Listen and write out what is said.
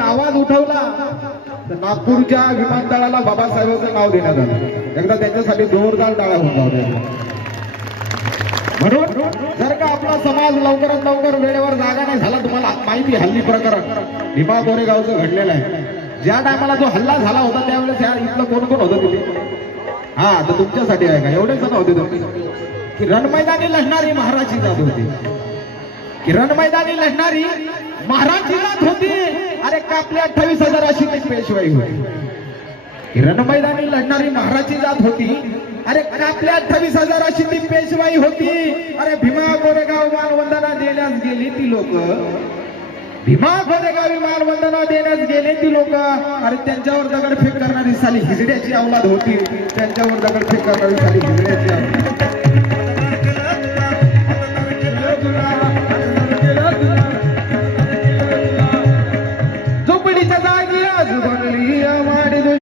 आवाज उठवला तर नागपूरच्या विमानतळाला बाबासाहेबांचं नाव देण्यात आलं. एकदा त्यांच्यासाठी जोरदार टाळ्या होऊन जाऊ द्या. म्हणून जर का आपला समाज लवकरात लवकर वेळेवर जागा नाही झाला, तुम्हाला माहिती हल्ली प्रकरण भीमा कोरेगावचं घडलेलं आहे. ज्या टायमाला जो हल्ला झाला होता त्यावेळेस ह्या इथलं कोण कोण होतं तिथे? हा, तर तुमच्यासाठी आहे का? एवढे जण होते तुम्ही की रणमैदानी लढणारी महाराजची जात होती, की रणमैदानी लढणारी महाराजची जात होती. अरे कापले 28,000 अशी ती पेशवाई होती. रणमैदानी लढणारी महाराजची जात होती. अरे कापल्या 28,000 अशी ती पेशवाई होती. अरे भीमा कोरेगाव मानवंदना देण्यास गेली ती लोक, भीमा कोरेगावी मानवंदना देण्यास गेले ती लोक. अरे त्यांच्यावर दगडफेक करणारी साली हिजड्याची अवलाद होती, त्यांच्यावर दगडफेक करणारी साली हिजड्याची अवलाद. झोपडीच्या जागी आज बनली